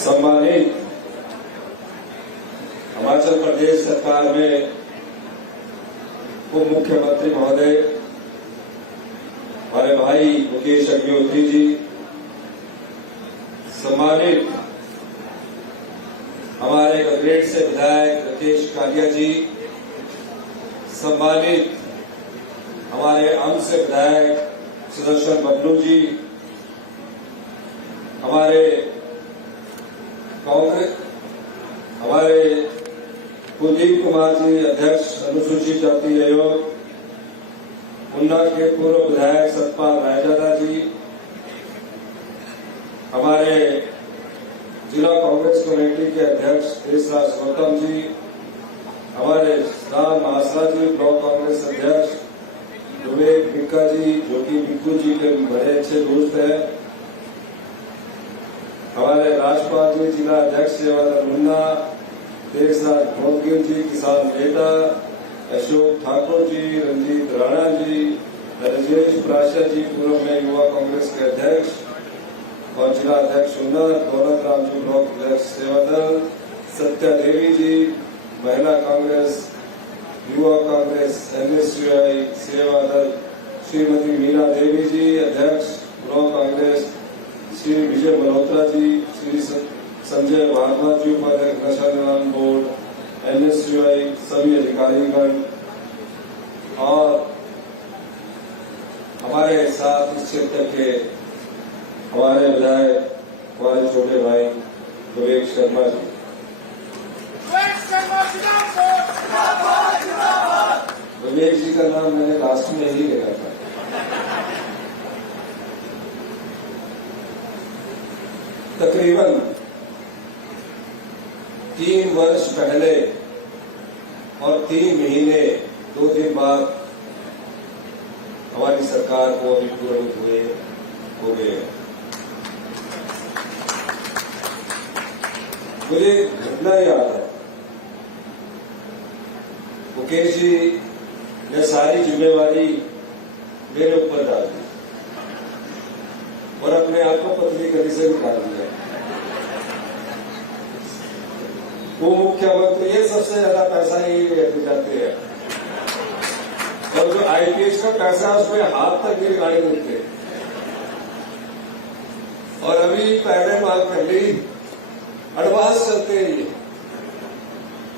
सम्मानित हिमाचल प्रदेश सरकार में उप मुख्यमंत्री महोदय हमारे भाई मुकेश अग्निहोत्री जी, सम्मानित हमारे गगरेट से विधायक राकेश कालिया जी, सम्मानित हमारे अंब से विधायक सुदर्शन बबलू जी, हमारे कांग्रेस हमारे कुलदीप कुमार जी अध्यक्ष अनुसूचित जाति आयोग, ऊना के पूर्व विधायक सतपाल रायजादा जी, हमारे जिला कांग्रेस कमेटी के अध्यक्ष देशराज गौतम जी, हमारे राम महासरा जी ब्लॉक कांग्रेस अध्यक्ष विवेक बिक्का जी, जो कि बिक्कू जी के बड़े अच्छे दोस्त हैं, हमारे राजपाल जी जिला अध्यक्ष सेवादल मुन्ना, देशराज भोगगिल जी किसान नेता, अशोक ठाकुर जी, रंजीत राणा जी, राजेश प्राशर जी पूर्व में युवा कांग्रेस के अध्यक्ष और जिला अध्यक्ष ऊना, दौलत राम जी ब्लॉक अध्यक्ष सेवादल, सत्या देवी जी महिला कांग्रेस, युवा कांग्रेस NSUI सेवादल, श्रीमती मीना देवी जी अध्यक्ष ब्लॉक कांग्रेस, श्री विजय मल्होत्रा जी, श्री संजय भागवत जी उपाध्यक्ष नशा निवारण बोर्ड NSUI, सभी अधिकारीगण और हमारे साथ इस क्षेत्र के हमारे विधायक हमारे छोटे भाई विवेक शर्मा जी। विवेक जी का नाम मैंने लास्ट में ही लिखा था। तकरीबन 3 वर्ष पहले और 3 महीने 2 दिन बाद हमारी सरकार को अभी पूर्ण हो गए। मुझे घटना याद है, मुकेश जी ने सारी जिम्मेवारी मेरे ऊपर डाल दी और अपने आप को पतली गति से निकाल दिया। वो मुख्यमंत्री ये सबसे ज्यादा पैसा ही लेके जाते हैं और जो IPS का पैसा उसमें हाथ तक भी लगाने देते। और अभी पहले मांग कर ली, एडवांस चलते हैं ये,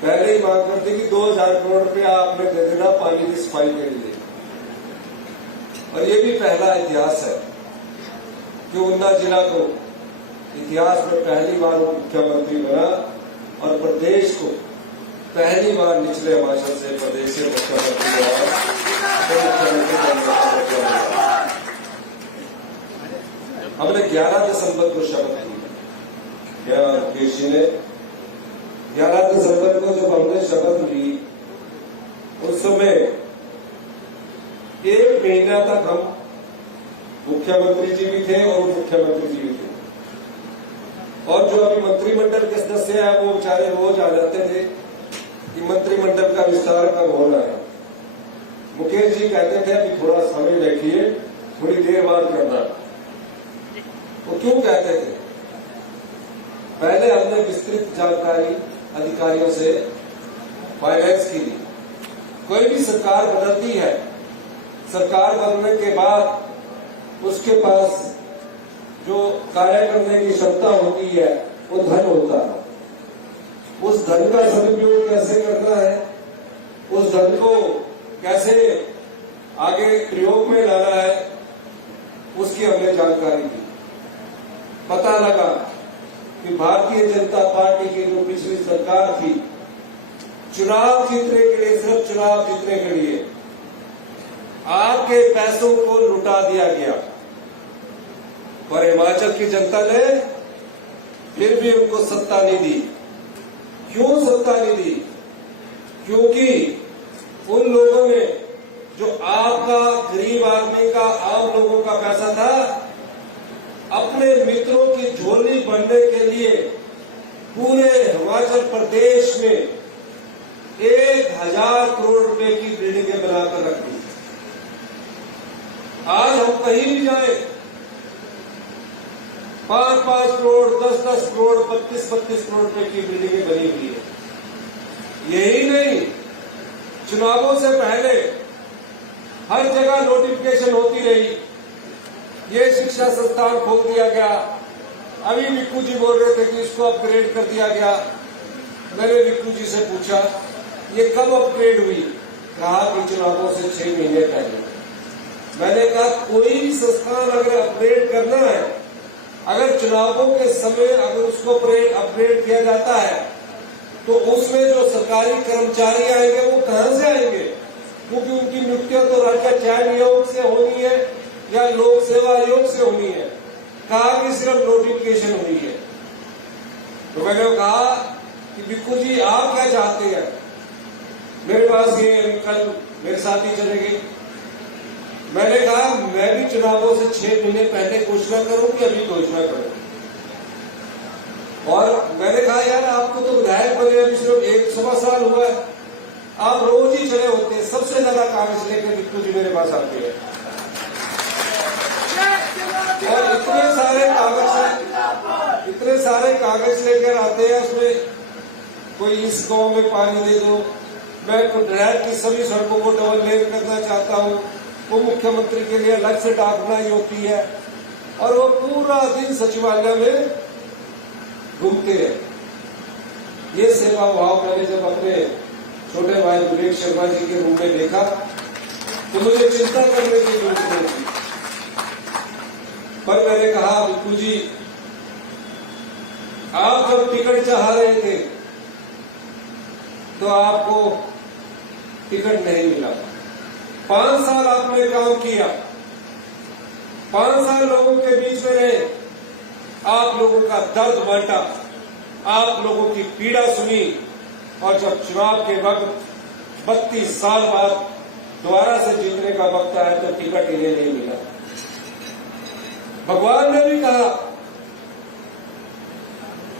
पहले ही मांग करते कि 2000 करोड़ रुपया आपने दे देना पानी की सफाई के लिए। और ये भी पहला इतिहास है कि ऊना जिला को इतिहास में पहली बार मुख्यमंत्री बना और प्रदेश को पहली बार निचले हिमाचल से प्रदेश से मुख्यमंत्री हमने 11 दिसंबर को शपथ ली। मुकेश जी ने 11 दिसंबर को जब हमने शपथ ली, उस समय 1 महीना तक हम मुख्यमंत्री जी भी थे और उप मुख्यमंत्री जी भी थे। और जो अभी मंत्रिमंडल के सदस्य हैं वो बेचारे रोज आ जाते थे कि मंत्रिमंडल का विस्तार कब होना है। मुकेश जी कहते थे अभी थोड़ा समय रखिए, थोड़ी देर बाद करना। वो क्यों कहते थे? पहले हमने विस्तृत जानकारी अधिकारियों से फाइनेंस की ली। कोई भी सरकार बदलती है, सरकार बदलने के बाद उसके पास जो कार्य करने की क्षमता होती है वो धन होता है। उस धन का सदुपयोग कैसे करना है, उस धन को कैसे आगे प्रयोग में लाना है, उसकी हमने जानकारी दी। पता लगा कि भारतीय जनता पार्टी की जो पिछली सरकार थी, चुनाव जीतने के लिए, सिर्फ चुनाव जीतने के लिए आपके पैसों को लुटा दिया गया। और हिमाचल की जनता ने फिर भी उनको सत्ता नहीं दी। क्यों सत्ता नहीं दी? क्योंकि उन लोगों ने जो आपका गरीब आदमी का, आम लोगों का पैसा था, अपने मित्रों की झोली भरने के लिए पूरे हिमाचल प्रदेश में 1000 करोड़ रुपए की बिल्डिंगें बनाकर रख दी। आज हम कहीं भी जाए 5-5 करोड़, 10-10 करोड़, 32-32 करोड़ रुपए की बिल्डिंगें बनी हुई है। यही नहीं, चुनावों से पहले हर जगह नोटिफिकेशन होती रही, ये शिक्षा संस्थान खोल दिया गया। अभी विक्कू जी बोल रहे थे कि इसको अपग्रेड कर दिया गया। मैंने विक्कू जी से पूछा ये कब अपग्रेड हुई, कहा कि चुनावों से 6 महीने पहले। मैंने कहा कोई भी संस्थान अगर अपग्रेड करना है, अगर चुनावों के समय अगर उसको अपग्रेड किया जाता है तो उसमें जो सरकारी कर्मचारी आएंगे वो कहां से आएंगे, क्योंकि उनकी नियुक्तियां तो राज्य चयन आयोग से होनी है या लोक सेवा आयोग से होनी है। कहा कि सिर्फ नोटिफिकेशन हुई है। तो मैंने कहा कि विक्कू जी आप क्या चाहते हैं। मेरे पास ये कल मेरे साथ ही चले गए। मैंने कहा मैं भी चुनावों से 6 महीने पहले घोषणा करूं कि अभी घोषणा करूं। और मैंने कहा यार आपको तो विधायक बने अभी सिर्फ 1-1.25 साल हुआ है, आप रोज ही चले होते हैं। सबसे ज्यादा कागज लेकर विक्कू जी मेरे पास आते हैं और इतने सारे कागज लेकर आते हैं। उसमें कोई इस गांव में पानी दे दो, मैं नहर की सभी सड़कों को डबल लेन करना चाहता हूं, वो मुख्यमंत्री के लिए अलग से डाक बनाई होती है और वो पूरा दिन सचिवालय में घूमते हैं। ये सेवा भाव मैंने जब अपने छोटे भाई विवेक शर्मा जी के रूम में देखा तो मुझे चिंता करने की जरूरत नहीं थी। पर मैंने कहा विक्कू जी आप जब टिकट चाह रहे थे तो आपको टिकट नहीं मिला। 5 साल आपने काम किया, 5 साल लोगों के बीच में रहे, आप लोगों का दर्द बांटा, आप लोगों की पीड़ा सुनी और जब चुनाव के वक्त 32 साल बाद दोबारा से जीतने का वक्त आया तो टिकट इन्हें नहीं मिला। भगवान ने भी कहा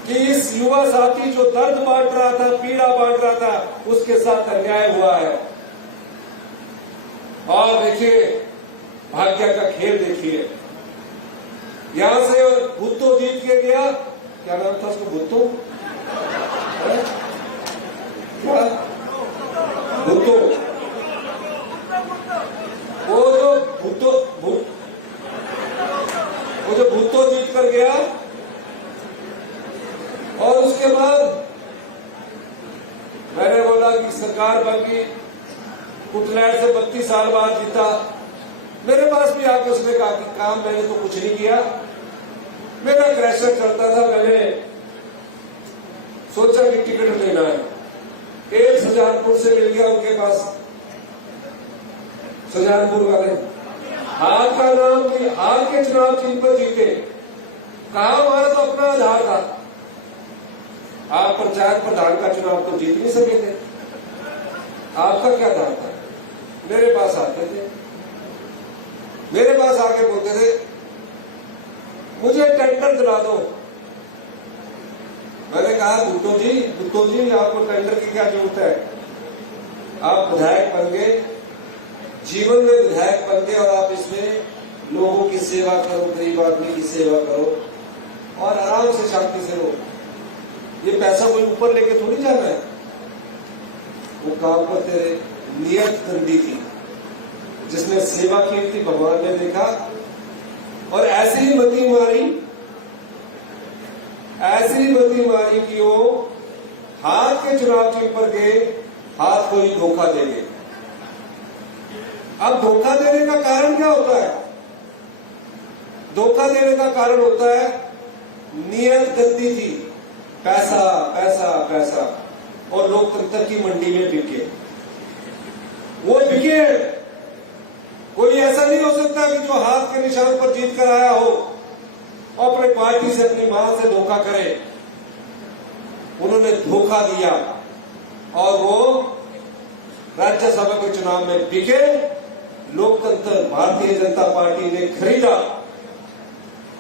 कि इस युवा साथी जो दर्द बांट रहा था, पीड़ा बांट रहा था, उसके साथ अन्याय हुआ है। और देखिए भाग्य का खेल देखिए, यहां से भुट्टो जीत के गया, क्या नाम था उसको, भुट्टो क्या भुट्टो, वो जो भुट्टो जीत कर गया और उसके बाद मैंने बोला कि सरकार बन गई, कुटलैंड से 32 साल बाद जीता। मेरे पास भी आके उसने कहा कि काम मैंने तो कुछ नहीं किया, मेरा क्रैशर चलता था, मैंने सोचा कि टिकट लेना है। एक सुजानपुर से मिल गया उनके पास, सुजानपुर वाले हार का नाम कि हार के चुनाव चिन्ह पर जीते। कहा हमारा तो अपना आधार था, आप पंचायत प्रधान का चुनाव तो जीत नहीं सके थे, आपका क्या आधार था। मेरे पास आते थे, मेरे पास आके बोलते थे मुझे टेंडर दिला दो। मैंने कहा भुट्टो जी आपको टेंडर की क्या जरूरत है, आप विधायक बन गए, जीवन में विधायक बन गए और आप इसमें लोगों की सेवा करो, गरीब आदमी की सेवा करो और आराम से शांति से रहो। ये पैसा कोई ऊपर लेके थोड़ी जाना है। वो काम करते रहे, नियत गंदी थी, जिसने सेवा की थी भगवान ने देखा और ऐसी ही मती मारी कि वो हाथ के चुनाव चिन्ह पर गए, हाथ को ही धोखा दे गए। अब धोखा देने का कारण क्या होता है, धोखा देने का कारण होता है नियत गंदी थी, पैसा पैसा पैसा, और लोकतंत्र की मंडी में बिके, वो बिके। कोई ऐसा नहीं हो सकता कि जो हाथ के निशान पर जीत कर आया हो और अपने पार्टी से, अपनी मां से धोखा करे। उन्होंने धोखा दिया और वो राज्यसभा के चुनाव में बिके। लोकतंत्र भारतीय जनता पार्टी ने खरीदा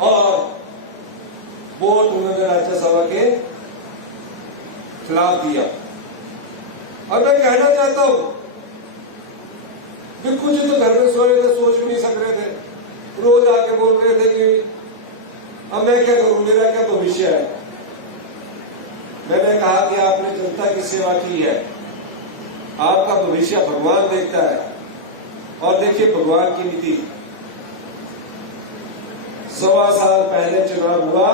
और वोट उन्होंने राज्यसभा के खिलाफ दिया। और मैं कहना चाहता हूं विक्कू जी तो घर में सो रहे थे, सोच भी नहीं सक रहे थे, रोज आके बोल रहे थे कि अब मैं क्या करूं, मेरा क्या भविष्य है? मैंने कहा कि आपने जनता की सेवा की है, आपका भविष्य भगवान देखता है। और देखिए भगवान की नीति, 1.25 साल पहले चुनाव हुआ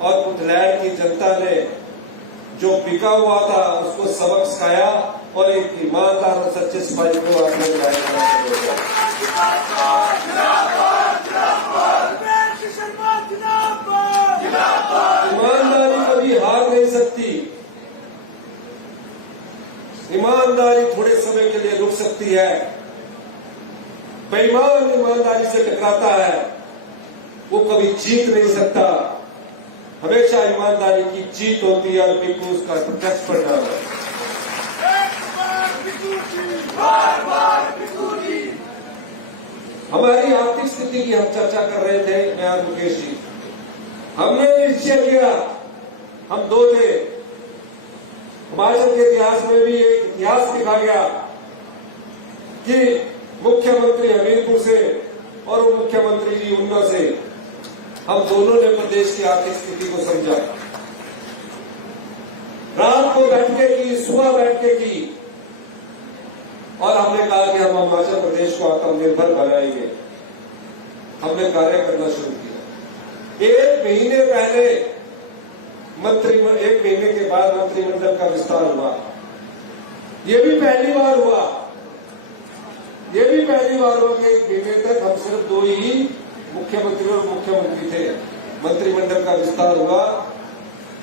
और पुतलैंड की जनता ने जो बिका हुआ था उसको सबक सिखाया और एक ईमानदार और सच्चे सिपाही को आपने ईमानदारी कभी हार नहीं सकती। ईमानदारी थोड़े समय के लिए रुक सकती है, बेईमान ईमानदारी से टकराता है, वो कभी जीत नहीं सकता। हमेशा ईमानदारी की जीत होती है और बिल्कुल उसका प्रत्यक्ष परिणाम है। हमारी आर्थिक स्थिति की हम चर्चा कर रहे थे, मैं और मुकेश जी। हमने निश्चय किया, हम दो थे, हिमाचल के इतिहास में भी एक इतिहास लिखा गया कि मुख्यमंत्री हमीरपुर से और उप मुख्यमंत्री जी ऊना से, हम दोनों ने प्रदेश की आर्थिक स्थिति को समझा, रात को बैठ के की, सुबह बैठ के की, और हमने कहा कि हम हिमाचल प्रदेश को आत्मनिर्भर बनाएंगे। हमने कार्य करना शुरू किया। 1 महीने पहले एक महीने के बाद मंत्रिमंडल का विस्तार हुआ। ये भी पहली बार हुआ कि 1 महीने तक हम सिर्फ 2 ही मुख्यमंत्री और मुख्यमंत्री थे। मंत्रिमंडल का विस्तार हुआ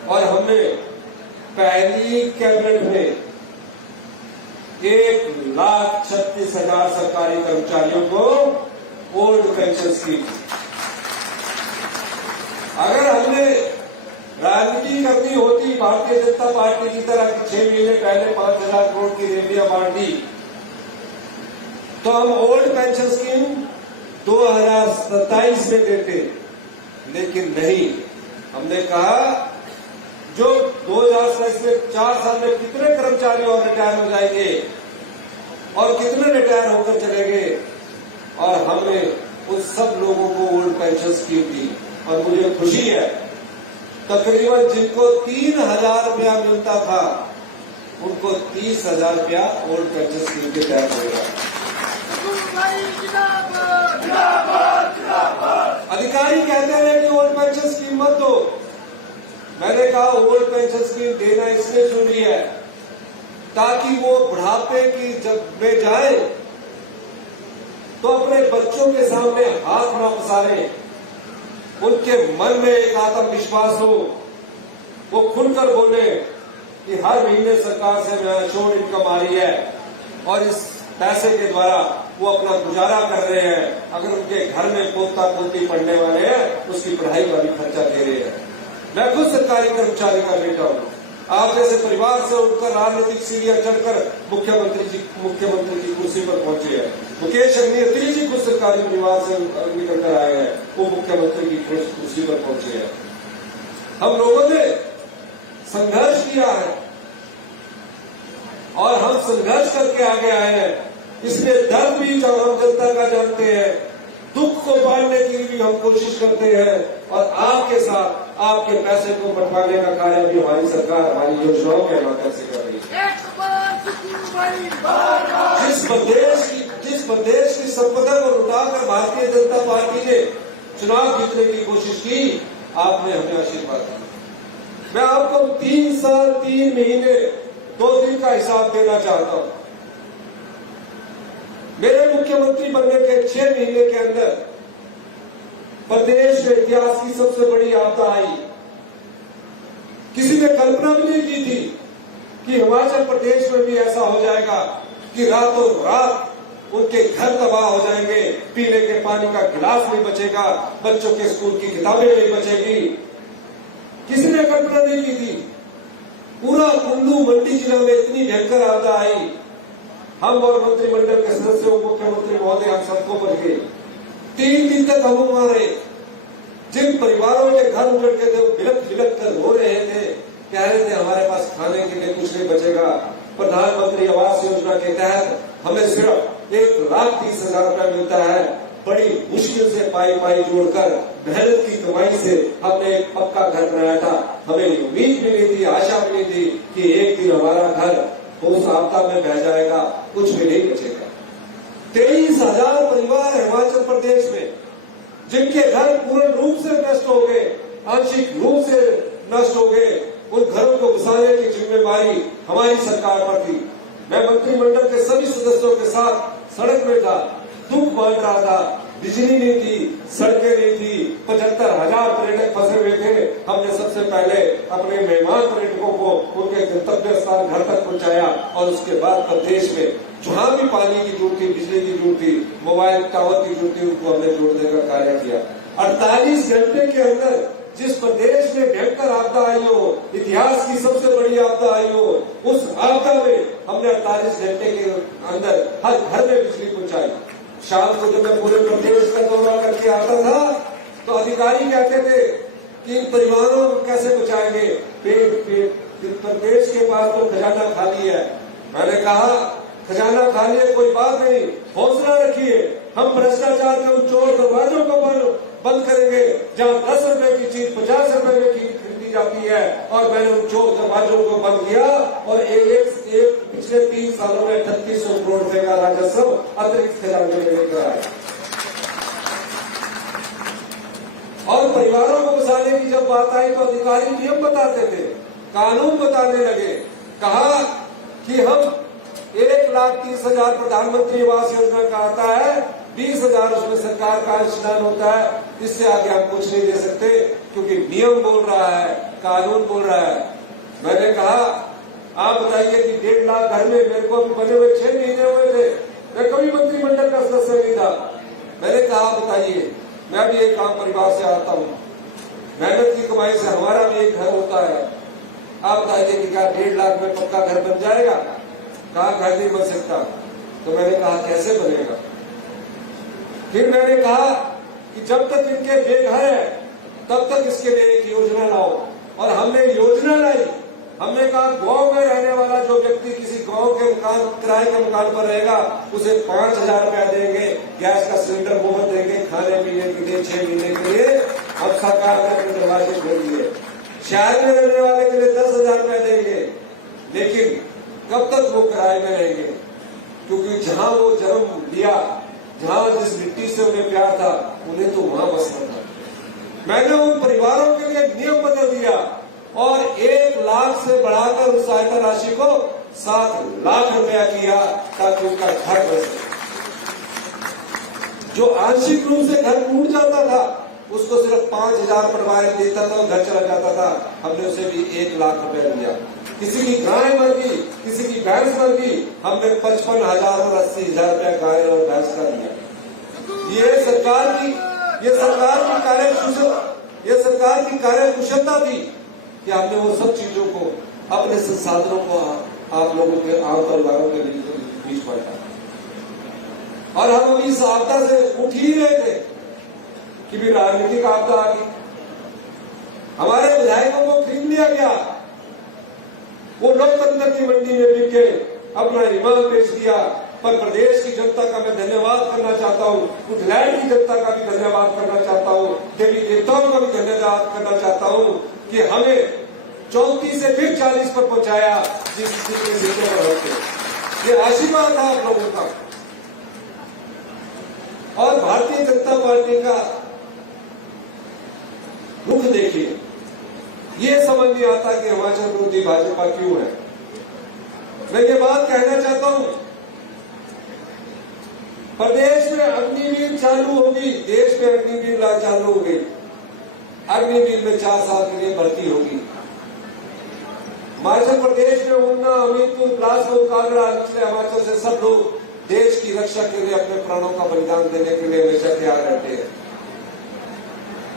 और हमने पहली कैबिनेट में 1,36,000 सरकारी कर्मचारियों को ओल्ड पेंशन स्कीम। अगर हमने राजनीति करनी होती भारतीय जनता पार्टी की तरह कि 6 महीने पहले 5,000 करोड़ की रेडिया बांट दी, तो हम ओल्ड पेंशन स्कीम 2027 में देते। लेकिन नहीं, हमने कहा जो 2027 में 4 साल में कितने कर्मचारी और रिटायर हो जाएंगे और कितने रिटायर होकर चलेंगे, और हमने उन सब लोगों को ओल्ड पेंशन स्कीम दी। और मुझे खुशी है, तकरीबन जिनको 3,000 रुपया मिलता था उनको 30,000 रुपया ओल्ड पेंशन स्कीम के तहत होगा। अधिकारी कहते हैं कि ओल्ड पेंशन स्कीम मत दो। मैंने कहा ओल्ड पेंशन स्कीम देना इसलिए जरूरी है ताकि वो बुढ़ापे की जब में जाए तो अपने बच्चों के सामने हाथ ना पसारें, उनके मन में एक आत्मविश्वास हो, वो खुलकर बोले कि हर महीने सरकार से मैं श्योर इनकम आ रही है और इस पैसे के द्वारा वो अपना गुजारा कर रहे हैं। अगर उनके घर में पोता पोती पढ़ने वाले हैं उसकी पढ़ाई का भी खर्चा दे रहे हैं। मैं खुद सरकारी कर्मचारी का बेटा हूँ। आप जैसे परिवार से उठकर राजनीतिक सीढ़ियां चढ़कर मुख्यमंत्री की कुर्सी पर पहुंचे हैं। मुकेश अग्निहोत्री जी खुद सरकारी परिवार से निकल कर आए हैं, वो मुख्यमंत्री की कुर्सी पर पहुंचे हैं। हम लोगों ने संघर्ष किया है और हम संघर्ष करके आगे आए हैं। इसमें दर्द भी हम जनता का जानते हैं, दुख को बांटने की भी हम कोशिश करते हैं और आपके साथ आपके पैसे को बंटवाने का कार्य भी हमारी सरकार हमारी योजनाओं के माध्यम से कर रही है। जिस प्रदेश की संपदा को लुटाकर भारतीय जनता पार्टी ने चुनाव जीतने की कोशिश की, आपने हमें आशीर्वाद दिया। मैं आपको 3 साल 3 महीने 2 दिन का हिसाब देना चाहता हूं। मेरे मुख्यमंत्री बनने के 6 महीने के अंदर प्रदेश में इतिहास की सबसे बड़ी आपदा आई। किसी ने कल्पना भी नहीं की थी कि हिमाचल प्रदेश में भी ऐसा हो जाएगा कि रातों रात उनके घर तबाह हो जाएंगे, पीने के पानी का गिलास नहीं बचेगा, बच्चों के स्कूल की किताबें नहीं बचेगी। किसी ने कल्पना नहीं की थी। पूरा कुल्लू मंडी जिला में इतनी भयंकर आपदा आई। हम और मंत्रिमंडल के सदस्यों मुख्यमंत्री महोदय हम सड़कों पर गए। 3 दिन तक हम वहां रहे। जिन परिवारों के घर उजड़ के थे वो बिलख कर रो रहे थे, कह रहे थे हमारे पास खाने के लिए कुछ नहीं बचेगा। प्रधानमंत्री आवास योजना के तहत हमें सिर्फ 1,30,000 रुपया मिलता है। बड़ी मुश्किल से पाई जोड़कर मेहनत की कमाई से हमने एक पक्का घर बनाया था। हमें उम्मीद भी नहीं थी, आशा भी नहीं थी कि एक दिन हमारा घर उस आपदा में बह जाएगा, कुछ भी नहीं बचेगा। 23,000 परिवार हिमाचल प्रदेश में जिनके घर पूर्ण रूप से नष्ट हो गए, आंशिक रूप से नष्ट हो गए, उन घरों को बसाने की जिम्मेदारी हमारी सरकार पर थी। मैं मंत्रिमंडल के सभी सदस्यों के साथ सड़क में था, दुख बांट रहा था। बिजली नहीं थी, सड़कें नहीं थी, 75,000 पर्यटक फंसे हुए थे। हमने सबसे पहले अपने मेहमान पर्यटकों को उनके गंतव्य स्थान घर तक पहुंचाया और उसके बाद प्रदेश में जहां भी पानी की जरूरत थी, बिजली की जरूरत थी, मोबाइल टावर की जरूरत थी, उनको हमने जोड़ने का कार्य किया। 48 घंटे के अंदर जिस प्रदेश में भयंकर आपदा आई हो, इतिहास की सबसे बड़ी आपदा आई हो, उस आपदा में हमने 48 घंटे के अंदर हर घर में बिजली पहुंचाई। शाम को जब मैं पूरे प्रदेश का दौरा करके आता था तो अधिकारी कहते थे कि इन परिवारों को कैसे बचाएंगे, प्रदेश के पास तो खजाना खाली है। मैंने कहा खजाना खाली है कोई बात नहीं, हौसला रखिए, हम भ्रष्टाचार के उन चोर दरवाजों को बंद करेंगे जहां 10 रुपए की चीज 50 रुपए में खरीदी जाती है। और मैंने उन चोर दरवाजों को बंद किया और एक पिछले 3 सालों में 3800 करोड़ रुपए का राजस्व अतिरिक्त खजाने में लेकर आया। और परिवारों को बसाने की जब बात आई तो अधिकारी नियम बताते थे, कानून बताने लगे। कहा कि हम 1,30,000 प्रधानमंत्री आवास योजना का आता है, 20,000 उसमें सरकार का अंशदान होता है, इससे आगे हम कुछ नहीं दे सकते क्योंकि नियम बोल रहा है, कानून बोल रहा है। मैंने कहा आप बताइए कि 1.5 लाख घर में मेरे को बने हुए 6 महीने हुए थे, मैं कभी मंत्रिमंडल का सदस्य नहीं था। मैंने कहा बताइए, मैं भी एक आम परिवार से आता हूँ, मेहनत की कमाई से हमारा भी एक घर होता है, आप बताइए कि क्या 1.5 लाख में पक्का घर बन जाएगा? कहा घर नहीं बन सकता। तो मैंने कहा कैसे बनेगा? फिर मैंने कहा कि जब तक इनके बेघर है तब तक इसके लिए एक योजना लाओ। और हमने योजना लाई। हमने कहा गांव में रहने वाला जो व्यक्ति किसी गांव के मकान, किराए के मकान पर रहेगा, उसे 5,000 रुपया देंगे, गैस का सिलेंडर मुफ्त देंगे, खाने पीने के लिए 6 महीने के लिए हम सरकार ने अपने दरवाजे खोल दिए। शहर में रहने वाले के लिए 10,000 रुपया देंगे, लेकिन कब तक वो किराए में रहेंगे? क्योंकि जहां वो जन्म लिया, जहां जिस मिट्टी से उन्हें प्यार था, उन्हें तो वहां बसना था। मैंने उन परिवारों के लिए नियम बदल दिया और 1 लाख से बढ़ाकर उस सहायता राशि को 7 लाख रुपया किया ताकि उनका घर बन सके। जो आंशिक रूप से घर टूट जाता था उसको सिर्फ 5,000 परिवार देता था और घर चला जाता था, हमने उसे भी 1 लाख रुपया दिया। किसी की गाय मर गई, किसी की भैंस मर गई, हमने 55,000 और 80,000 रुपया गाय और भैंस का दिया। ये सरकार की कार्यकुशलता थी कि हमने वो सब चीजों को, अपने संसाधनों को आप लोगों के आम परिवारों के बीच बांटा। और हम इस आपदा से उठ ही रहे थे कि भी राजनीतिक आपदा आ गई, हमारे विधायकों को खरीद लिया गया, वो लोकतंत्र की मंडी में बिक के अपना ईमान पेश किया। पर प्रदेश की जनता का मैं धन्यवाद करना चाहता हूँ, उठलैंड की जनता का भी धन्यवाद करना चाहता हूँ, देवी देवताओं का भी धन्यवाद करना चाहता हूँ कि हमें 34 से फिर 40 पर पहुंचाया। जिस सीटों पर होते, ये आशीर्वाद था आप लोगों का। और भारतीय जनता पार्टी का रुख देखिए, ये समझ नहीं आता कि हिमाचल विरोधी भाजपा क्यों है। मैं ये बात कहना चाहता हूं, प्रदेश में अग्निवीर चालू होगी, देश में अग्निवीर चालू होगी। अग्निवीर में 4 साल के लिए भर्ती होगी। हिमाचल प्रदेश में ऊना, हमीरपुर, बिलासपुर, कांगड़ा, निचले हिमाचल से सब लोग देश की रक्षा के लिए अपने प्राणों का बलिदान देने के लिए हमेशा तैयार रहते हैं।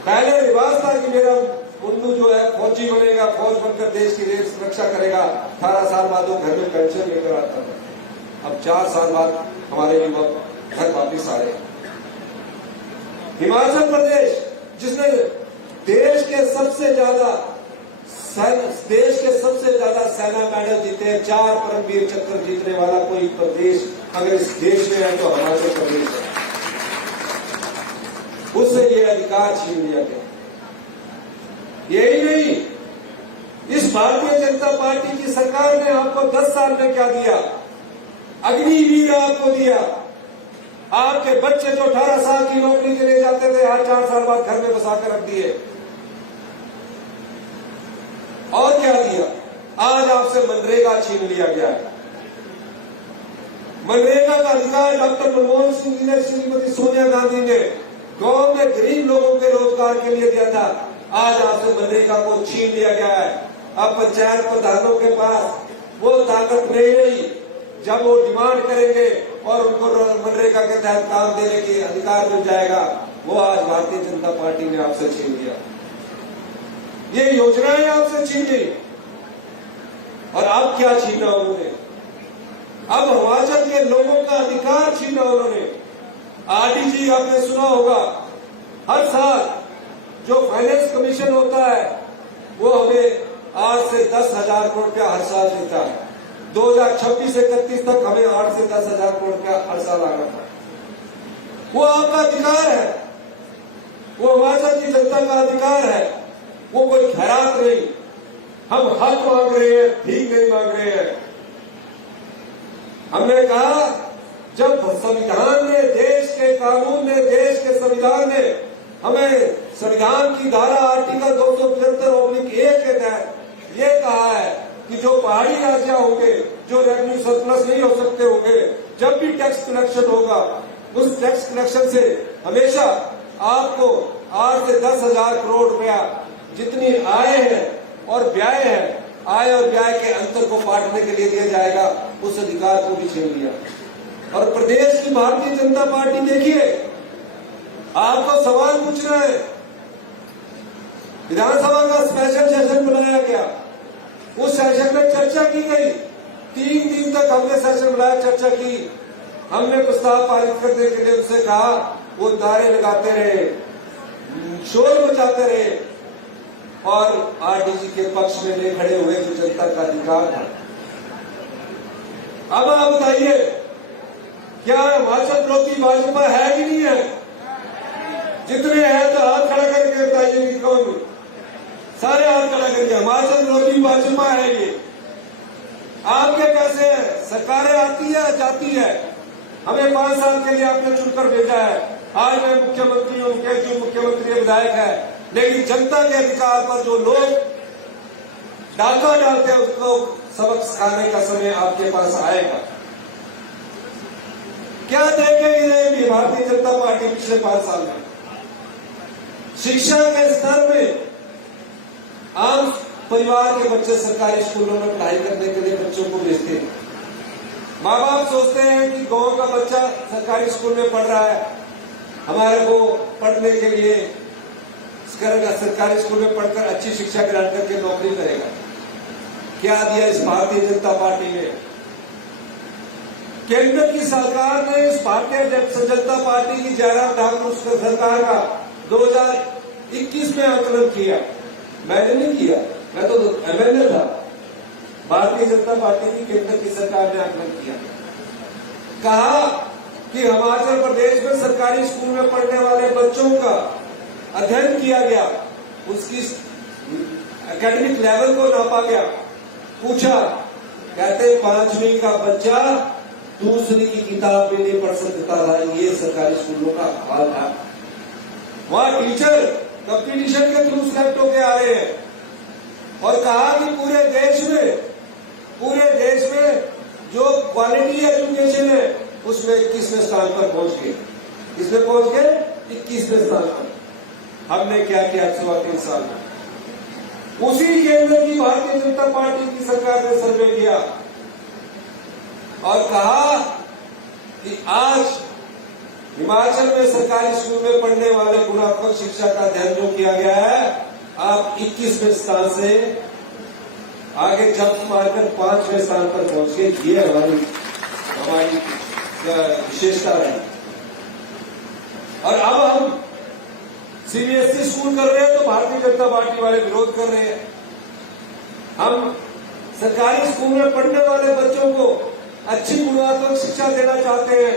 पहले रिवाज था कि मेरा मुंडू जो है फौजी बनेगा, फौज बनकर देश की रक्षा करेगा। 18 साल बाद वो घर में पेंशन लेकर आता था। अब 4 साल बाद हमारे युवक घर वापिस आ रहे। हिमाचल प्रदेश जिसने देश के सबसे ज्यादा सेना मेडल जीते हैं, 4 परमवीर चक्र जीतने वाला कोई प्रदेश अगर इस देश में है तो हिमाचल प्रदेश है। अधिकार छीन लिया गया। यही नहीं, इस भारतीय जनता पार्टी की सरकार ने आपको 10 साल में क्या दिया? अग्निवीर आपको दिया। आपके बच्चे जो 18 साल की नौकरी के लिए जाते थे, आज 4 साल बाद घर में बसाकर रख दिए। और क्या दिया? आज आपसे मनरेगा छीन लिया गया है। मनरेगा का अधिकार डॉक्टर मनमोहन सिंह जी ने, श्रीमती सोनिया गांधी ने गांव में गरीब लोगों के रोजगार के लिए दिया था। आज आपसे मनरेगा को छीन लिया गया है। अब पंचायत प्रधानों के पास वो ताकत नहीं रही, जब वो डिमांड करेंगे और उनको मनरेगा के तहत काम देने के अधिकार मिल जाएगा, वो आज भारतीय जनता पार्टी ने आपसे छीन लिया। ये योजनाएं आपसे छीन ली। और अब क्या छीना उन्होंने? अब हिमाचल के लोगों का अधिकार छीना उन्होंने। आरडीजी आपने सुना होगा, हर साल जो फाइनेंस कमीशन होता है वो हमें 8 से 10,000 करोड़ रुपया हर साल देता है। 2026 से 31 तक हमें 8 से 10,000 करोड़ रुपया हर साल आना था। वो आपका अधिकार है, वो हिमाचल की जनता का अधिकार है। वो कोई खैरात नहीं। हम हक मांग रहे हैं, भीख नहीं मांग रहे हैं। हमने कहा, जब संविधान ने, देश के कानून ने, देश के संविधान ने हमें संविधान की धारा आर्टिकल 275/1 के तहत ये कहा है कि जो पहाड़ी राज्य होंगे, जो रेवेन्यू सरप्लस नहीं हो सकते होंगे, जब भी टैक्स कलेक्शन होगा, उस टैक्स कलेक्शन से हमेशा आपको 8 से 10,000 करोड़ रुपया जितनी आय है और व्यय है, आय और व्यय के अंतर को बांटने के लिए दिया जाएगा। उस अधिकार को भी छीन लिया। और प्रदेश की भारतीय जनता पार्टी, देखिए, आपको सवाल पूछना है। विधानसभा का स्पेशल सेशन बुलाया गया, उस सेशन में चर्चा की गई। 3 दिन तक हमने सेशन बुलाया, चर्चा की। हमने प्रस्ताव पारित करने के लिए उनसे कहा, वो नारे लगाते रहे, शोर मचाते रहे और आरडीजी के पक्ष में नहीं खड़े हुए, जो जनता का अधिकार था। अब आप बताइए, क्या हिमाचल विरोधी भाजपा है कि नहीं है? जितने हैं तो हाथ खड़ा करके बताइए कि कौन? सारे हाथ खड़ा करके। हिमाचल विरोधी भाजपा है ये। आपके पैसे हैं, सरकारें आती है जाती है। हमें 5 साल के लिए आपने चुनकर भेजा है। आज मैं मुख्यमंत्री हूं, केजरीवाल मुख्यमंत्री विधायक है, लेकिन जनता के अधिकार पर जो लोग डाका डालते हैं, उसको सबक सिखाने का समय आपके पास आएगा। क्या देखेगी भारतीय जनता पार्टी पिछले 5 साल में? शिक्षा के स्तर में आम परिवार के बच्चे सरकारी स्कूलों में पढ़ाई करने के लिए बच्चों को भेजते हैं। माँ बाप सोचते हैं कि गांव का बच्चा सरकारी स्कूल में पढ़ रहा है, हमारे को पढ़ने के लिए सरकारी स्कूल में पढ़कर अच्छी शिक्षा ग्रहण करके नौकरी करेगा। क्या दिया इस भारतीय जनता पार्टी ने? केंद्र की सरकार ने इस भारतीय जनता पार्टी की जयराम ठाकुर सरकार का 2021 में आकलन किया। मैंने नहीं किया, मैं तो एमएलए था। भारतीय जनता पार्टी की केंद्र की सरकार ने आकलन किया, कहा कि हिमाचल प्रदेश में सरकारी स्कूल में पढ़ने वाले बच्चों का अध्ययन किया गया, उसकी एकेडमिक लेवल को नापा गया। पूछा, कहते 5वीं का बच्चा दूसरी की किताब भी नहीं पढ़ सकता था। ये सरकारी स्कूलों का हाल था। वहां टीचर कंपटीशन के थ्रू सिलेक्ट होके आ रहे हैं। और कहा कि पूरे देश में जो क्वालिटी एजुकेशन है उसमें 21वें स्थान पर पहुंच गए। इसमें पहुंच गए 21वें स्थान पर। हमने क्या किया 3 साल में? उसी केंद्र की भारतीय जनता पार्टी की सरकार ने सर्वे किया और कहा कि आज हिमाचल में सरकारी स्कूल में पढ़ने वाले गुणात्मक शिक्षा का अध्ययन जो किया गया है, आप 21वें स्थान से आगे जंप मारकर 5वें स्थान पर पहुंच गए। ये हमारी विशेषता है। और अब हम सीबीएसई स्कूल कर रहे हैं तो भारतीय जनता पार्टी वाले विरोध कर रहे हैं। हम सरकारी स्कूल में पढ़ने वाले बच्चों को अच्छी गुणात्मक शिक्षा देना चाहते हैं,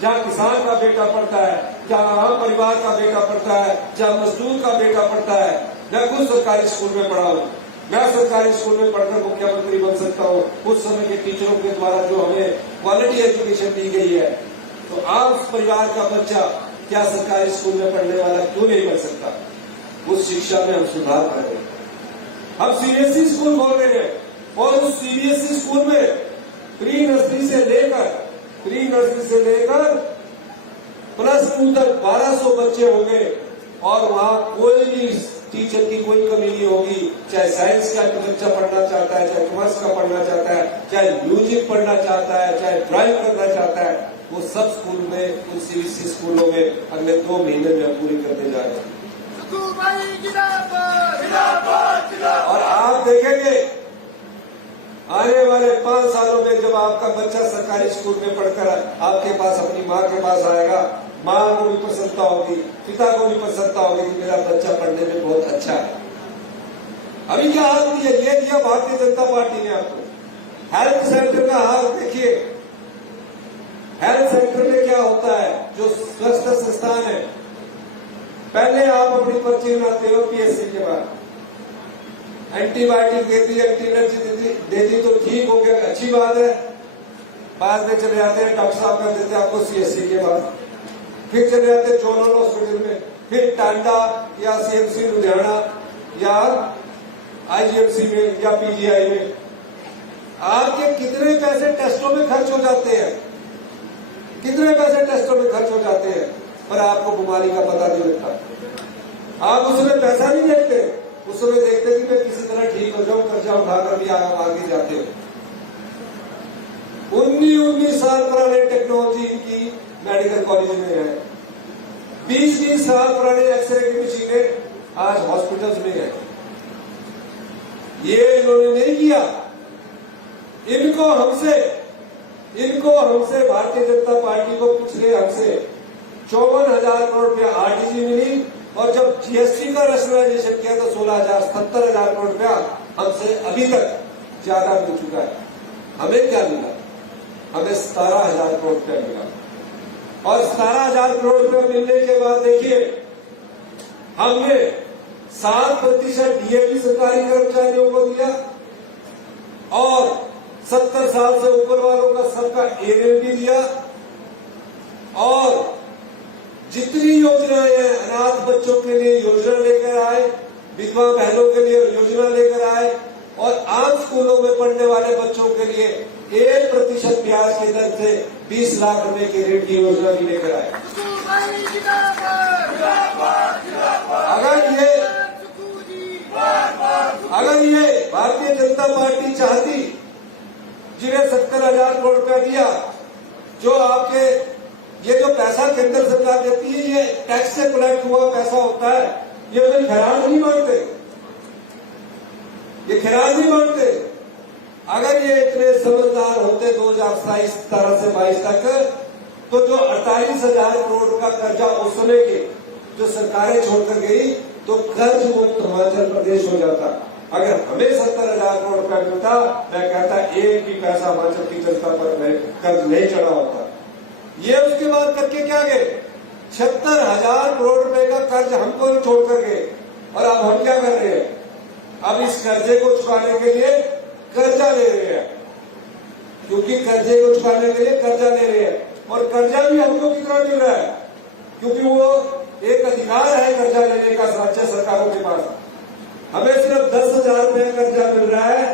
जहाँ किसान का बेटा पढ़ता है, जहाँ आम परिवार का बेटा पढ़ता है, जहाँ मजदूर का बेटा पढ़ता है। मैं खुद सरकारी स्कूल में पढ़ा हूँ। मैं सरकारी स्कूल में पढ़कर मुख्यमंत्री बन सकता हूँ। उस समय के टीचरों के द्वारा जो हमें क्वालिटी एजुकेशन दी गई है, तो आम परिवार का बच्चा क्या सरकारी स्कूल में पढ़ने वाला क्यों नहीं बन सकता? उस शिक्षा में हम सुधार कर रहे हैं। हम सीबीएसई स्कूल खोल रहे हैं और उस सीबीएसई स्कूल में प्री नर्सरी से लेकर +2 तक 1200 बच्चे होंगे और वहां कोई भी टीचर की कोई कमी नहीं होगी। चाहे साइंस का बच्चा पढ़ना चाहता है, चाहे कॉमर्स का पढ़ना चाहता है, चाहे म्यूजिक पढ़ना चाहता है, चाहे ड्राइंग करना चाहता है, वो सब स्कूल में, उन सीबीएसई स्कूलों में अगले 2 महीने में पूरी करने जा रहे हैं। और आप देखेंगे आने वाले 5 सालों में जब आपका बच्चा सरकारी स्कूल में पढ़कर आपके पास, अपनी माँ के पास आएगा, माँ को भी प्रसन्नता होगी, पिता को भी प्रसन्नता होगी कि मेरा बच्चा पढ़ने में बहुत अच्छा है। अभी क्या हाल दिया, ये दिया भारतीय जनता पार्टी ने आपको। हेल्थ सेंटर का हाल देखिए। हेल्थ सेंटर में क्या होता है, जो स्वास्थ्य संस्थान है, पहले आप अपनी पर्ची बनाते हो पीएससी के बाद, एंटीबायोटिक देती, एंटी एलर्जी देती तो ठीक हो गया, अच्छी बात है। बाद में चले जाते हैं, डॉक्टर साहब कर देते आपको सीएससी के बाद, फिर चले जाते हैं जोनल हॉस्पिटल में, फिर टांडा या सीएमसी लुधियाना या आईजीएमसी में या पीजीआई में। आपके कितने पैसे टेस्टों में खर्च हो जाते हैं, कितने पैसे टेस्टों में खर्च हो जाते हैं, पर आपको बीमारी का पता नहीं लगता। आप उसमें पैसा नहीं देखते, उस समय देखते कि मैं किसी तरह ठीक हो जाऊं, कर्जा उठाकर भी आगे जाते हो। 19 साल पुराने टेक्नोलॉजी इनकी मेडिकल कॉलेज में है। 20 साल पुराने एक्सरे की मशीनें आज हॉस्पिटल्स में है। ये इन्होंने नहीं किया। इनको हमसे भारतीय जनता पार्टी को पिछले हमसे 54,000 करोड़ रुपया आरडीजी मिली, और जब जीएसटी का रैशनलाइजेशन किया तो 70,000 करोड़ रुपया हमसे अभी तक ज्यादा मिल चुका है। हमें क्या मिला? हमें 17,000 करोड़ रुपया मिला। और 17,000 करोड़ रुपया मिलने के बाद देखिए, हमने 7% डीएपी सरकारी कर्मचारियों को दिया और 70 साल से ऊपर वालों का सबका एरियर भी दिया, और जितनी योजनाएं हैं, अनाथ बच्चों के लिए योजना लेकर आए, विधवा बहनों के लिए योजना लेकर आए, और आम स्कूलों में पढ़ने वाले बच्चों के लिए 1% ब्याज की दर से 20 लाख रुपए की ऋण की योजना भी लेकर आए। अगर ये भारतीय जनता पार्टी चाहती, जिन्हें 70,000 करोड़ रुपया दिया, जो आपके ये जो पैसा केंद्र सरकार देती है, ये टैक्स से कलेक्ट हुआ पैसा होता है, ये कोई खराज नहीं मांगते, ये खराज नहीं मांगते। अगर ये इतने समझदार होते 2017 से 22 तक, तो जो 48,000 करोड़ का कर्जा उस समय के जो सरकारें छोड़कर गई, तो कर्ज मुक्त हिमाचल प्रदेश हो जाता। अगर हमें 70,000 करोड़ रुपया मिलता, मैं कहता एक भी पैसा हिमाचल की जनता पर कर्ज नहीं चढ़ा होता। ये उसके बाद करके क्या गए, 76,000 करोड़ रुपए का कर्ज हमको छोड़ कर गए। और अब हम क्या कर रहे हैं? अब इस कर्जे को चुकाने के लिए कर्जा ले रहे हैं, क्योंकि कर्जे को चुकाने के लिए कर्जा ले रहे हैं। और कर्जा भी हमको कितना मिल रहा है, क्योंकि वो एक अधिकार है कर्जा लेने का राज्य सरकारों के पास। हमें सिर्फ 10,000 रुपए कर्जा मिल रहा है,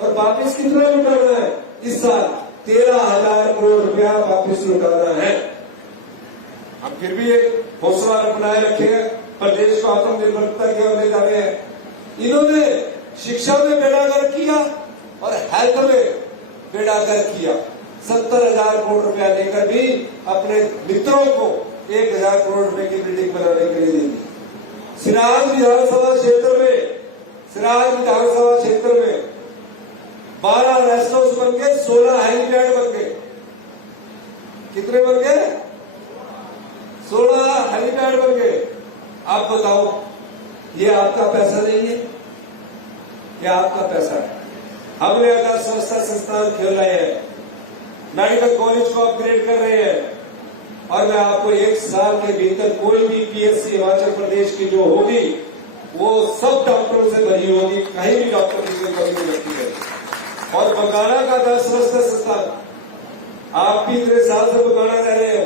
और वापिस कितना लौटाना है इस साल? 13,000 करोड़ रुपया वापिस लौटाना है। हम फिर भी एक हौसला बनाए रखेंगे, प्रदेश को आत्मनिर्भरता की ओर ले जा रहे हैं। इन्होंने शिक्षा में बेड़ा गर्क किया और हेल्थ में बेड़ा गर्क किया। 70,000 करोड़ रुपया लेकर भी अपने मित्रों को 1,000 करोड़ रुपए की बिल्डिंग बनाने के लिए दी। सिराज विधानसभा क्षेत्र में 12 रेस्ट हाउस बन गए, 16 हेलीपैड बन गए। कितने बन गए? 16 हेलीपैड बन गए। आप बताओ, ये आपका पैसा नहीं है? ये आपका पैसा है। हमने अगर संस्थान खोल रहे हैं, मेडिकल कॉलेज को अपग्रेड कर रहे हैं, और मैं आपको 1 साल के भीतर कोई भी पीएससी हिमाचल प्रदेश की जो होगी वो सब डॉक्टरों से भरी होगी, कहीं भी डॉक्टर की कोई कमी नहीं लगती है। और बकाना का 10 वर्ष का संस्थान, आप भी इतने साल से बकाना रह रहे हो,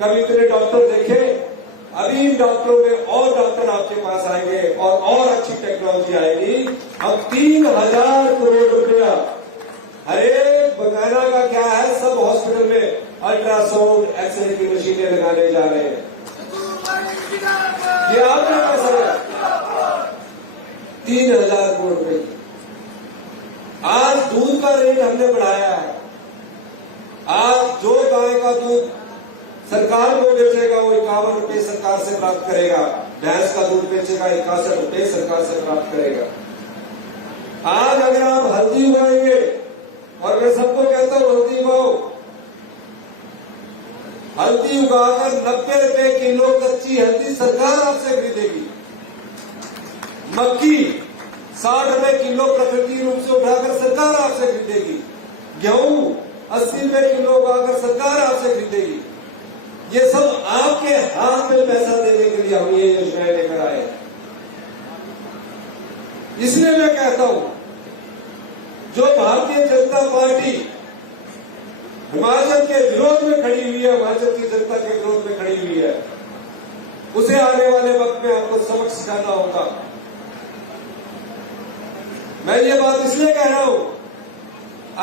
कभी इतने डॉक्टर देखे? अभी इन डॉक्टरों में और डॉक्टर आपके पास आएंगे और अच्छी टेक्नोलॉजी आएगी। हम 3000 करोड़ रुपया हर एक बकाना का क्या है, सब हॉस्पिटल में अल्ट्रासाउंड एक्सरे की मशीनें लगाने जा रहे हैं। ये आपका पैसा है, 3000 करोड़ रुपए। आज दूध का रेट हमने बढ़ाया है। आज जो गाय का दूध सरकार को बेचेगा वो 51 रुपए सरकार से प्राप्त करेगा, भैंस का दूध बेचेगा 61 रुपए सरकार से प्राप्त करेगा। आज अगर आप हल्दी उगाएंगे, और मैं सबको कहता हूं हल्दी उगाओ, हल्दी उगाकर 90 रुपए किलो कच्ची हल्दी सरकार आपसे खरीदेगी। मक्की 60 रुपए किलो प्राकृतिक रूप से उठाकर सरकार आपसे खरीदेगी। गेहूं 80 रुपए किलो उगाकर सरकार आपसे खरीदेगी। ये सब आपके हाथ में पैसा देने के लिए हम ये योजनाएं लेकर आए। इसलिए मैं कहता हूं, जो भारतीय जनता पार्टी हिमाचल के विरोध में खड़ी हुई है, हिमाचल की जनता के विरोध में खड़ी हुई है, उसे आने वाले वक्त में आपको सबक सिखाना होगा। मैं ये बात इसलिए कह रहा हूं,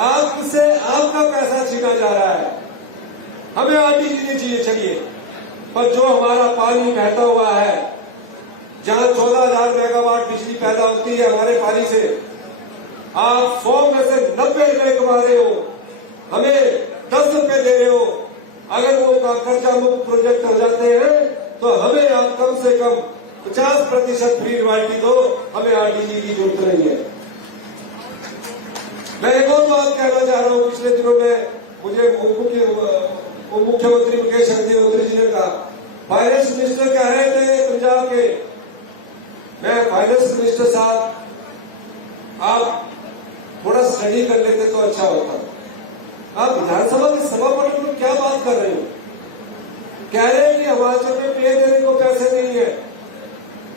आपसे आपका पैसा छीना जा रहा है। हमें आरटीजी नहीं चाहिए, चलिए, पर जो हमारा पानी बहता हुआ है, जहां 14,000 मेगावाट बिजली पैदा होती है हमारे पानी से, आप 100 में से 90 रुपए कमा रहे हो, हमें 10 रुपए दे रहे हो। अगर वो कर्जा मुक्त प्रोजेक्ट हो जाते हैं तो हमें आप कम से कम 50% फ्री रॉयल्टी दो, हमें आरटीजी की जरूरत नहीं है। मैं एक और बात कहना चाह रहा हूं, पिछले दिनों में मुझे मुख्यमंत्री मुकेश अग्निहोत्री जी ने कहा, फाइनेंस मिनिस्टर कह रहे थे पंजाब के, मैं फाइनेंस मिनिस्टर साहब आप थोड़ा स्टडी कर लेते तो अच्छा होता। आप विधानसभा के सभापति में क्या बात कर रहे हो? कह रहे हैं कि हिमाचल में पे देने को पैसे नहीं है,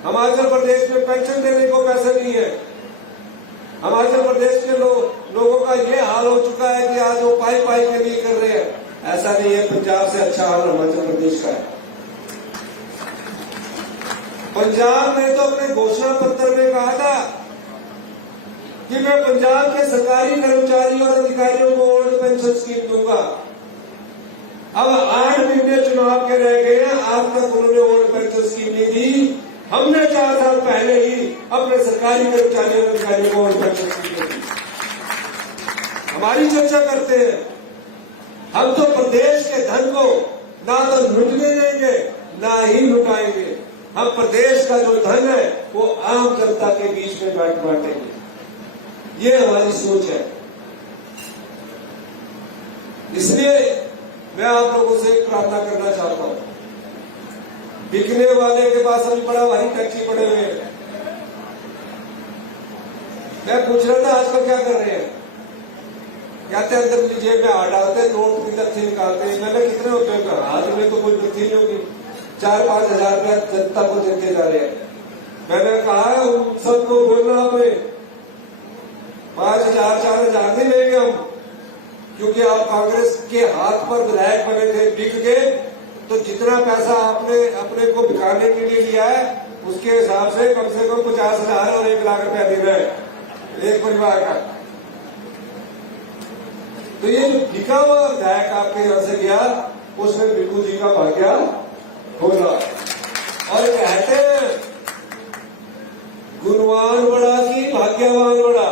हिमाचल प्रदेश में पेंशन देने को पैसे नहीं है, हिमाचल प्रदेश के लोगों का ये हाल हो चुका है कि आज वो पाई के लिए कर रहे हैं। ऐसा नहीं है, पंजाब से अच्छा हाल हिमाचल प्रदेश का है। पंजाब ने तो अपने घोषणा पत्र में कहा था कि मैं पंजाब के सरकारी कर्मचारियों और अधिकारियों को ओल्ड पेंशन स्कीम दूंगा। अब 8 महीने चुनाव के रह गए हैं, आज तक उन्होंने ओल्ड पेंशन स्कीम नहीं दी। हमने 4 साल पहले ही अपने सरकारी कर्मचारियों और अधिकारियों को ओल्ड पेंशन स्कीम दी। हमारी चर्चा करते हैं, हम तो प्रदेश के धन को ना तो लुटने देंगे ना ही लुटाएंगे। हम प्रदेश का जो धन है वो आम जनता के बीच में बांटेंगे। ये हमारी सोच है। इसलिए मैं आप लोगों से एक प्रार्थना करना चाहता हूं, बिकने वाले के पास अभी बड़ा भारी कच्ची पड़े हुए हैं। मैं पूछ रहा था आजकल क्या कर रहे हैं? कहते हैं अंदर जेब में हाथ डालते, नोट की तथ्य निकालते हैं। मैंने कितने रुपए का? हाथ में तो कोई वृद्धि नहीं होगी, 4-5 हजार रुपया जनता को देते जा रहे हैं। मैंने कहा है उन सबको बोलना, आपने 5,000-4,000 नहीं लेंगे हम, क्योंकि आप कांग्रेस के हाथ पर विधायक बने थे, बिक गए, तो जितना पैसा आपने अपने को बिकाने के लिए लिया है उसके हिसाब से कम 50,000 और 1 लाख रुपया दे रहे हैं एक परिवार का। तो ये जो बिका हुआ विधायक आपके यहां से गया, उसमें बिल्कुल जी का भाग्य होगा। और कहते हैं गुणवान बड़ा की भाग्यवान बड़ा,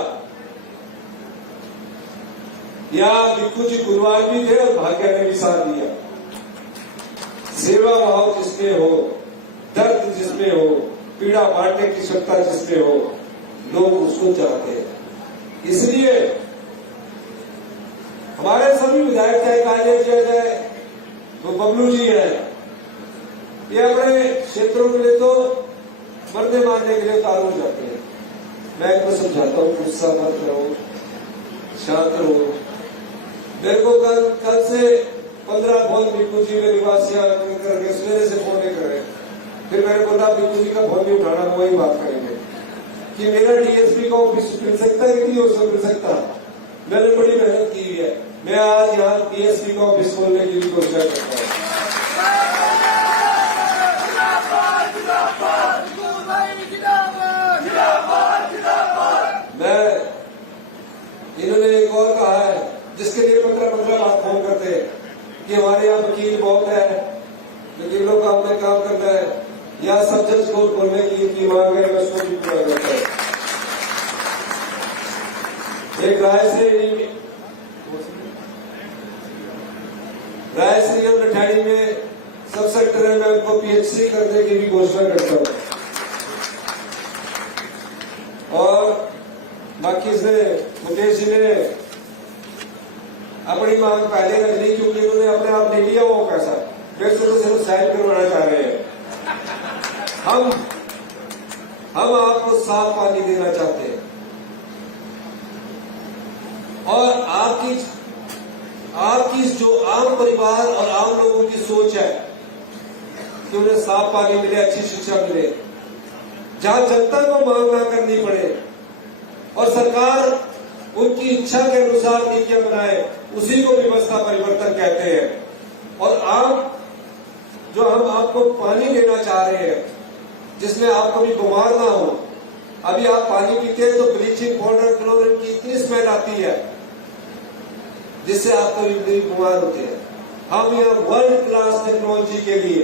या बिल्कुल जी गुणवान भी थे और भाग्य ने भी साथ दिया। सेवा भाव जिसमें हो, दर्द जिसमें हो, पीड़ा बांटने की क्षमता जिसमें हो, लोग उसको चाहते हैं। इसलिए हमारे सभी विधायक चाहे कालिया किया जाए तो बबलू जी है, ये अपने क्षेत्रों के लिए तो मरने मारने के लिए उतारू हो जाते हैं। मैं इनको समझाता हूँ, गुस्सा मत रहो, शांत रहो। मेरे को कल से 15 फोन बिक्कू जी मेरे पास करके सवेरे से फोन नहीं कर रहे। फिर मैंने बोला बिक्कू जी का फोन नहीं उठाना, वही बात करेंगे कि मेरा डीएसपी का ऑफिस मिल सकता है कि नहीं हो मिल सकता। मैंने बड़ी मेहनत की है, मैं आज यहाँ डीएसपी का ऑफिस खोलने की भी कोशिश करता हूँ। मैं इन्होंने एक और कहा है जिसके लिए 15-15 बार फोन करते हैं कि हमारे यहाँ वकील बहुत है, वकीलों का हमने काम करना है, या सब जज कोर्ट खोलने की मांग है, मैं उसको भी पूरा करता हूँ। एक रायश्री और नठाड़ी में सब सेक्टर है, मैं उनको पीएचसी करने की भी घोषणा करता हूँ। और बाकी से मुकेश जी ने अपनी मांग पहले रख ली क्योंकि उन्होंने अपने आप ले लिया वो पैसा, फिर से तो सिर्फ साइन करवाना चाह रहे हैं। हम आपको साफ पानी देना चाहते हैं और आपकी जो आम परिवार और आम लोगों की सोच है कि उन्हें साफ पानी मिले, अच्छी शिक्षा मिले, जहां जनता को मांग ना करनी पड़े और सरकार उनकी इच्छा के अनुसार नीतियां बनाए, उसी को व्यवस्था परिवर्तन कहते हैं। और आप जो हम आपको पानी देना चाह रहे हैं जिसमें आप कभी बीमार ना हो। अभी आप पानी पीते हैं तो ब्लीचिंग पाउडर, क्लोरीन की इतनी स्मेल आती है जिससे आप कभी बीमार होते हैं। हम यहाँ वर्ल्ड क्लास टेक्नोलॉजी के लिए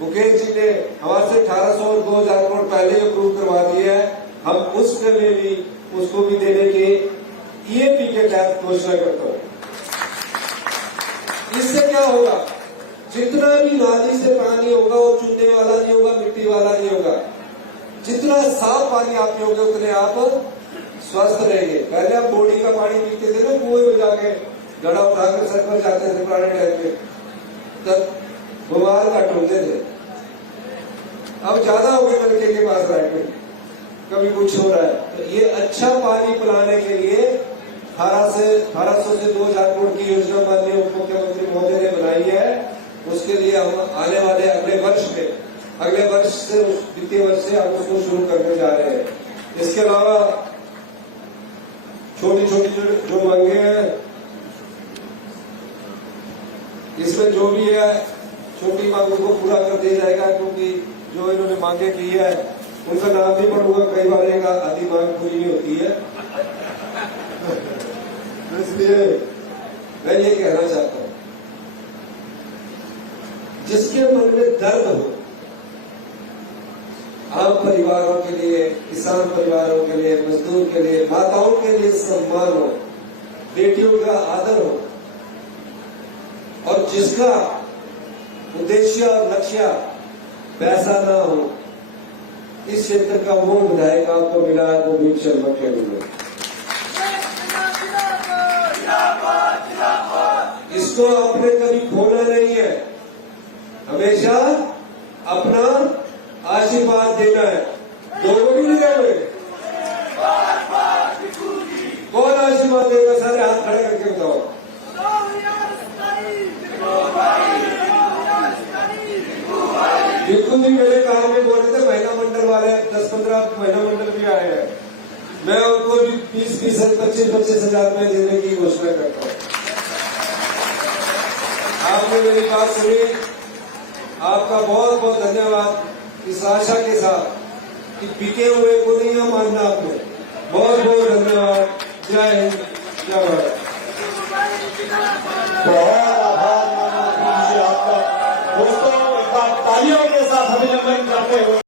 मुकेश जी ने हमारे से 1800 और 2000 करोड़ पहले अप्रूव करवा दिया है। हम उसके लिए भी उसको भी देने के ईएपी के तहत घोषणा करता हूं। इससे क्या होगा, जितना भी नाली से पानी होगा वो चूने वाला नहीं होगा, मिट्टी वाला नहीं होगा। जितना साफ पानी आप पियोगे उतने आप स्वस्थ रहेंगे। पहले आप बोर्डिंग का पानी पीते थे ना, कुएं में जाके गड़ा उठाकर सर पर जाते थे पुराने टाइम में, तब बीमार घट होते थे। अब ज्यादा हो गए नलके के पास रहकर, कभी कुछ हो रहा है। तो ये अच्छा पानी पिलाने के लिए 1800 से 2000 करोड़ की योजना माननीय उप मुख्यमंत्री महोदय ने बनाई है। उसके लिए हम आने वाले अगले वर्ष से वित्तीय वर्ष से हम उसको शुरू करने जा रहे हैं। इसके अलावा छोटी जो मांगे हैं, इसमें जो भी है छोटी मांगों को पूरा कर दिया जाएगा, क्योंकि जो इन्होंने मांगे की है उनका नाम भी पढ़ूंगा, कई बार एक आधी मांग पूरी नहीं होती है। इसलिए मैं ये कहना चाहता हूं, जिसके मन में दर्द हो, आम परिवारों के लिए, किसान परिवारों के लिए, मजदूर के लिए, माताओं के लिए सम्मान हो, बेटियों का आदर हो, और जिसका उद्देश्य और लक्ष्य पैसा ना हो, इस क्षेत्र का वो विधायक आपको मिला है गोविंद शर्मा के रूप में। इसको आपने कभी खोना नहीं है, हमेशा अपना आशीर्वाद देना है। दोनों भी नहीं गए, कौन आशीर्वाद देगा? सारे हाथ खड़े करके बताओ। बिल्कुल भी मेरे काम में बोल रहे थे, महिला मंडल वाले 10-15 महिला मंडल भी आए हैं, मैं उनको भी 20-20, 25-25 हजार में देने की घोषणा करता हूँ। आपने मेरी बात सुनी, आपका बहुत बहुत धन्यवाद। इस आशा के साथ कि बिके हुए को नहीं मानना आपने, बहुत बहुत धन्यवाद। जय हिंद, जय भारत। बहुत आभार माननीय आपका। दोस्तों, एक बार तालियों के साथ अभिनंदन करते हुए